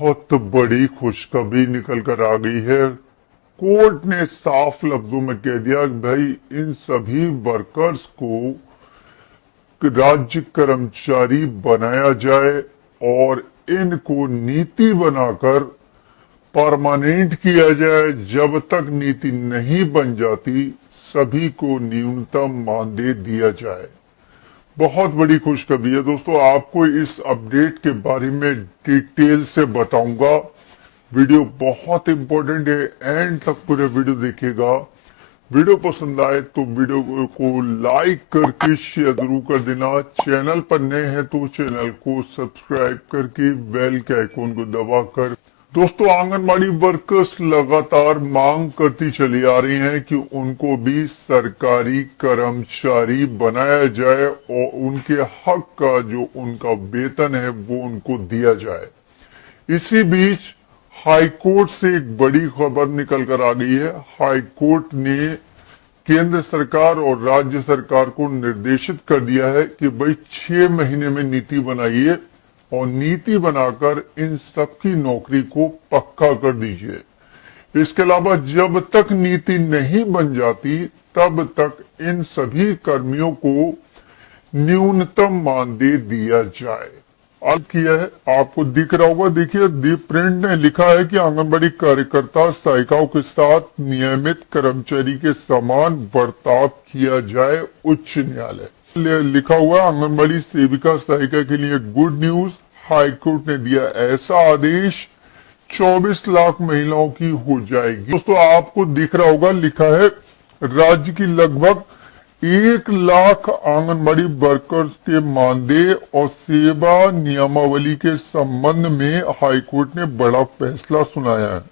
बहुत बड़ी खुशखबरी निकल कर आ गई है। कोर्ट ने साफ लफ्जों में कह दिया कि भाई इन सभी वर्कर्स को राज्य कर्मचारी बनाया जाए और इनको नीति बनाकर परमानेंट किया जाए। जब तक नीति नहीं बन जाती सभी को न्यूनतम मानदेय दिया जाए। बहुत बड़ी खुशखबरी है दोस्तों, आपको इस अपडेट के बारे में डिटेल से बताऊंगा। वीडियो बहुत इंपॉर्टेंट है, एंड तक पूरे वीडियो देखिएगा। वीडियो पसंद आए तो वीडियो को लाइक करके शेयर जरूर कर देना। चैनल पर नए हैं तो चैनल को सब्सक्राइब करके बेल के आइकॉन को दबाकर। दोस्तों, आंगनबाड़ी वर्कर्स लगातार मांग करती चली आ रही हैं कि उनको भी सरकारी कर्मचारी बनाया जाए और उनके हक का जो उनका वेतन है वो उनको दिया जाए। इसी बीच हाईकोर्ट से एक बड़ी खबर निकल कर आ गई है। हाईकोर्ट ने केंद्र सरकार और राज्य सरकार को निर्देशित कर दिया है कि भाई 6 महीने में नीति बनाइए और नीति बनाकर इन सबकी नौकरी को पक्का कर दीजिए। इसके अलावा जब तक नीति नहीं बन जाती तब तक इन सभी कर्मियों को न्यूनतम मानदेय दिया जाए। आज किया है, आपको दिख रहा होगा, देखिए दीप प्रिंट ने लिखा है कि आंगनबाड़ी कार्यकर्ता सहायिकाओं के साथ नियमित कर्मचारी के समान बर्ताव किया जाए। उच्च न्यायालय लिखा हुआ आंगनबाड़ी सेविका सहायिका के लिए गुड न्यूज। हाईकोर्ट ने दिया ऐसा आदेश, 24 लाख महिलाओं की हो जाएगी। दोस्तों, आपको दिख रहा होगा, लिखा है राज्य की लगभग 1 लाख आंगनबाड़ी वर्कर्स के मानदेय और सेवा नियमावली के संबंध में हाईकोर्ट ने बड़ा फैसला सुनाया है।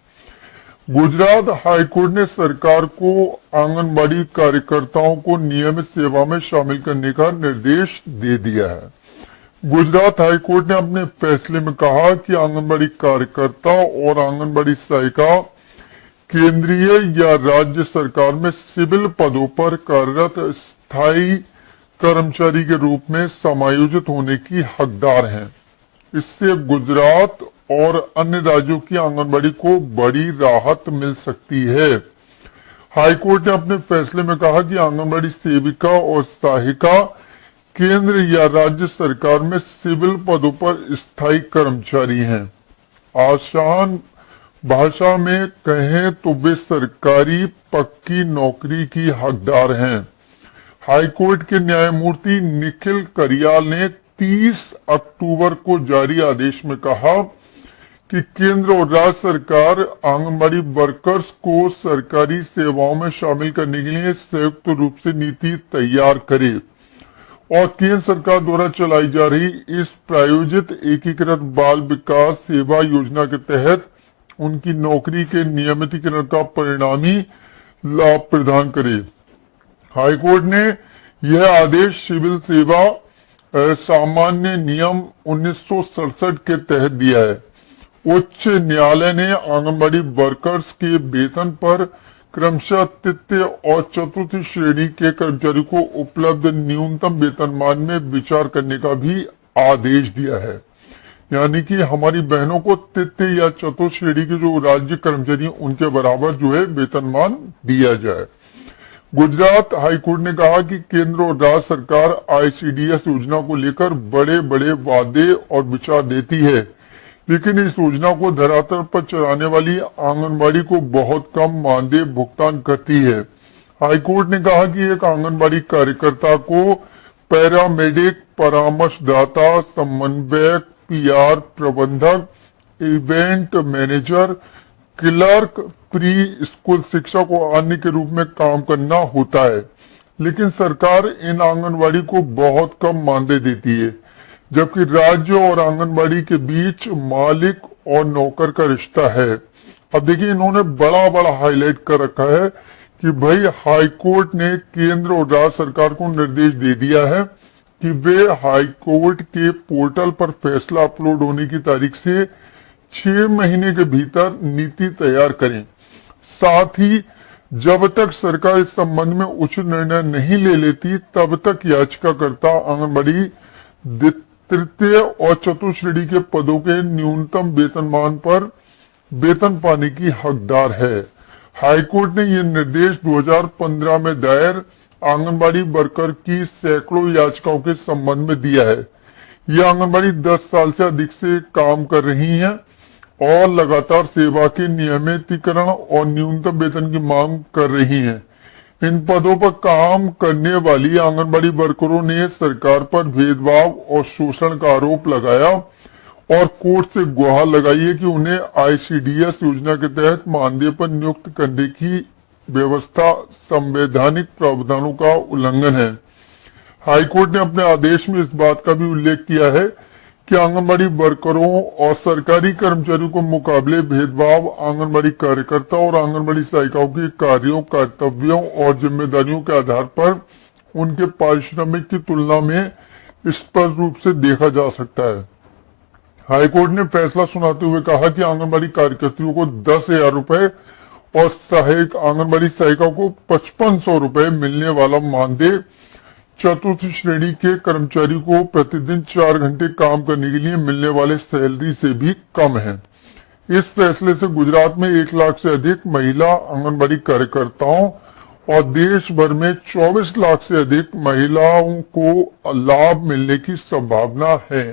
गुजरात हाईकोर्ट ने सरकार को आंगनबाड़ी कार्यकर्ताओं को नियमित सेवा में शामिल करने का निर्देश दे दिया है। गुजरात हाईकोर्ट ने अपने फैसले में कहा कि आंगनबाड़ी कार्यकर्ता और आंगनबाड़ी सहायिका केंद्रीय या राज्य सरकार में सिविल पदों पर कार्यरत स्थायी कर्मचारी के रूप में समायोजित होने की हकदार हैं। इससे गुजरात और अन्य राज्यों की आंगनबाड़ी को बड़ी राहत मिल सकती है। हाईकोर्ट ने अपने फैसले में कहा कि आंगनबाड़ी सेविका और सहायिका केंद्र या राज्य सरकार में सिविल पदों पर स्थायी कर्मचारी हैं। आसान भाषा में कहें तो वे सरकारी पक्की नौकरी की हकदार हैं। हाईकोर्ट के न्यायमूर्ति निखिल करियाल ने 30 अक्टूबर को जारी आदेश में कहा कि केंद्र और राज्य सरकार आंगनबाड़ी वर्कर्स को सरकारी सेवाओं में शामिल करने के लिए संयुक्त रूप से नीति तैयार करे और केंद्र सरकार द्वारा चलाई जा रही इस प्रायोजित एकीकृत बाल विकास सेवा योजना के तहत उनकी नौकरी के नियमितीकरण का परिणामी लाभ प्रदान करे। हाईकोर्ट ने यह आदेश सिविल सेवा सामान्य नियम 1967 के तहत दिया है। उच्च न्यायालय ने आंगनबाड़ी वर्कर्स के वेतन पर क्रमशः तृतीय और चतुर्थ श्रेणी के कर्मचारी को उपलब्ध न्यूनतम वेतनमान में विचार करने का भी आदेश दिया है। यानी कि हमारी बहनों को तृतीय या चतुर्थ श्रेणी के जो राज्य कर्मचारी उनके बराबर जो है वेतनमान दिया जाए। गुजरात हाईकोर्ट ने कहा कि केंद्र और राज्य सरकार ICDS योजना को लेकर बड़े बड़े वादे और विचार देती है, लेकिन इस योजना को धरातल पर चलाने वाली आंगनबाड़ी को बहुत कम मानदेय भुगतान करती है। हाईकोर्ट ने कहा कि एक आंगनबाड़ी कार्यकर्ता को पैरामेडिक, परामर्शदाता, समन्वयक, PR प्रबंधक, event manager, clerk, pre school शिक्षक और अन्य के रूप में काम करना होता है, लेकिन सरकार इन आंगनबाड़ी को बहुत कम मानदेय देती है, जबकि राज्य और आंगनबाड़ी के बीच मालिक और नौकर का रिश्ता है। अब देखिए, इन्होंने बड़ा बड़ा हाईलाइट कर रखा है कि भाई हाईकोर्ट ने केंद्र और राज्य सरकार को निर्देश दे दिया है कि वे हाईकोर्ट के पोर्टल पर फैसला अपलोड होने की तारीख से 6 महीने के भीतर नीति तैयार करें। साथ ही जब तक सरकार इस संबंध में उचित निर्णय नहीं ले लेती तब तक याचिकाकर्ता आंगनबाड़ी तृतीय और चतुर्थ श्रेणी के पदों के न्यूनतम वेतनमान पर वेतन पाने की हकदार है। हाईकोर्ट ने यह निर्देश 2015 में दायर आंगनबाड़ी वर्कर की सैकड़ों याचिकाओं के संबंध में दिया है। ये आंगनबाड़ी 10 साल से अधिक से काम कर रही हैं और लगातार सेवा के नियमितीकरण और न्यूनतम वेतन की मांग कर रही हैं। इन पदों पर काम करने वाली आंगनबाड़ी वर्करों ने सरकार पर भेदभाव और शोषण का आरोप लगाया और कोर्ट से गुहार लगाई है कि उन्हें आईसीडीएस योजना के तहत मानदेय पर नियुक्त करने की व्यवस्था संवैधानिक प्रावधानों का उल्लंघन है। हाईकोर्ट ने अपने आदेश में इस बात का भी उल्लेख किया है कि आंगनबाड़ी वर्करों और सरकारी कर्मचारियों के मुकाबले भेदभाव आंगनबाड़ी कार्यकर्ता और आंगनबाड़ी सहायिकाओं के कार्यों, कर्तव्यों और जिम्मेदारियों के आधार पर उनके पारिश्रमिक की तुलना में स्पष्ट रूप से देखा जा सकता है। हाईकोर्ट ने फैसला सुनाते हुए कहा कि आंगनबाड़ी कार्यकर्तियों को 10,000 रुपए और सहायक आंगनबाड़ी सहायिकाओं को 5500 रुपए मिलने वाला मानदेय चतुर्थ श्रेणी के कर्मचारी को प्रतिदिन 4 घंटे काम करने के लिए मिलने वाले सैलरी से भी कम है। इस फैसले से गुजरात में 1 लाख से अधिक महिला आंगनबाड़ी कार्यकर्ताओं और देश भर में 24 लाख से अधिक महिलाओं को लाभ मिलने की संभावना है।